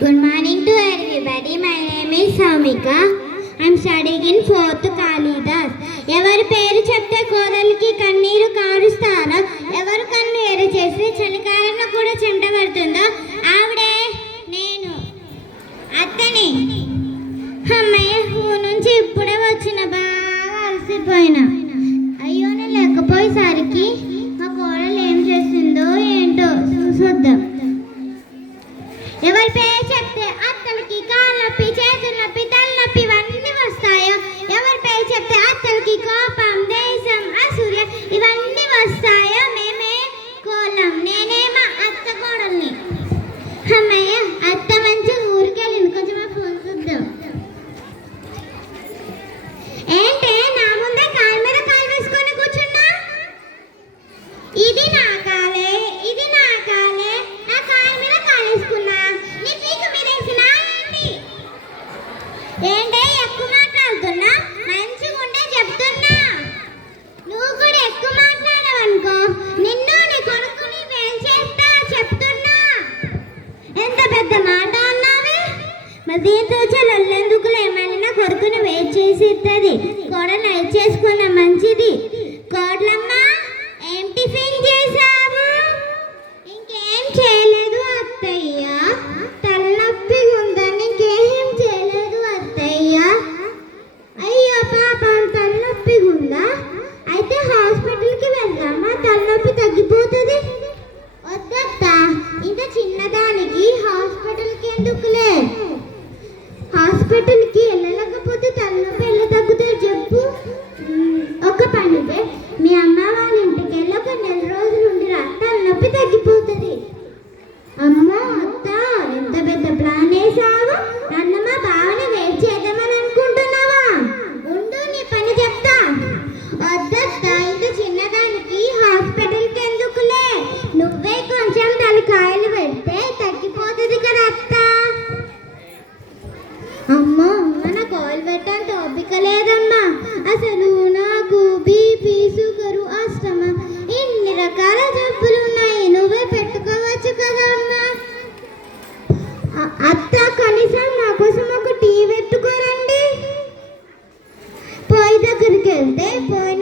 Good morning to everybody. My name is Samika. I am studying in 4th Kalidas. ఎవరి పేరు చెప్తే కోడలికి కన్నీరు కారుస్తారో, ఎవరు కన్ను ఎర చేసి చలికాలంలో కూడా చెంట పడుతుందో ఆవిడే నేను, అత్తని. అమ్మయ్య, ఊరు నుంచి ఇప్పుడే వచ్చిన, బాగా అలసిపోయినా. అయ్యో, నేను లేకపోయేసరికి మా కోడలు ఏం చేస్తుందో ఏంటో చూసొద్దాం. ఎవరి పేరు చెప్తే అత్తలకి కాళ్ళ నొప్పి, చేతుల నొప్పి, తలనొప్పి ఇవన్నీ వస్తాయో, ఎవరి పేరు చెప్తే అత్తలకి కోపం, దేశం, అసూయ ఇవన్నీ వస్తాయో మేమే కోలం. నేనేమో అత్త కోడల్ని. అమ్మయ్య, అత్త మంచి ఊరికి వెళ్ళింది. కొంచెం మా ఫోన్ చూద్దాం. ఏంటే నా ముందే కాలు మీద కాలు వేసుకొని కూర్చున్నా? ఇది నా కాలే, ఇది నా కాలే, నా కాలు మీద కాలు వేసుకున్నా. నీ పీక మీరేసినా ఏంటి? ఏంటే ఎక్కువ మాట్లాడుతున్నా? మంచిగా ఉంటే చెప్తున్నా. నువ్వు కూడా ఎక్కువ మాట్లాడావనుకో నిన్ను నీ కొడుకుని వేలు చేస్తా చెప్తున్నా. ఎంత పెద్ద మాట అన్నావే? మరి దీంతో చెల్లెందుకులే, మళ్ళీ నా కొడుకుని వేలు చేసి ఇస్తుంది. కూడా నైట్ చేసుకున్న మంచిది. కోడ్లమ్మ, ఏం టిఫిన్ చేసావు? ఇంకేం చేయలేదు అత్తయ్య. తలనొప్పిగా ఉందని ఇంకేం చేయలేదు అత్తయ్య. అయ్యో పాపం, తలనొప్పిగా ఉందా? అయితే హాస్పిటల్కి వెళ్దామా? తలనొప్పి తగ్గిపోతుంది. వద్దత్త, ఇంత చిన్నదానికి హాస్పిటల్కి ఎందుకులే? హాస్పిటల్కి వెళ్ళలేకపోతే తలనొప్పి ఎలా తగ్గుతుంది చెప్పు? ఒక పనితే మీ అమ్మ వాళ్ళ ఇంటికి వెళ్ళి ఒక 4 రోజులు ఉండిరా, తలనొప్పి తగ్గిపోతుంది. అమ్మో అత్త, ఎంత పెద్ద ప్లాన్ వేసావు. నన్ను మా బావని వెయిట్ చేద్దామని అనుకుంటున్నావా? ఉండు, నీ పని చెప్తా. వద్దత్త, ఇంత చిన్నదానికి హాస్పిటల్కి ఎందుకులే? నువ్వే కొంచెం తలకాయలు పెడితే తగ్గిపోతుంది కదా అత్త. అమ్మో నా కాల్ పెట్టాను, ఓపిక లేదమ్మా. అసలు నాకు బీపీ, షుగరు, ఆస్తమా ఇన్ని రకాల జబ్బులు ఉన్నాయి. నువ్వే పెట్టుకోవచ్చు కదమ్మా. అత్త, కనీసం నా కోసం ఒక టీ పెట్టుకోరండి. పొయ్యి దగ్గరికి వెళ్తే పొయ్యి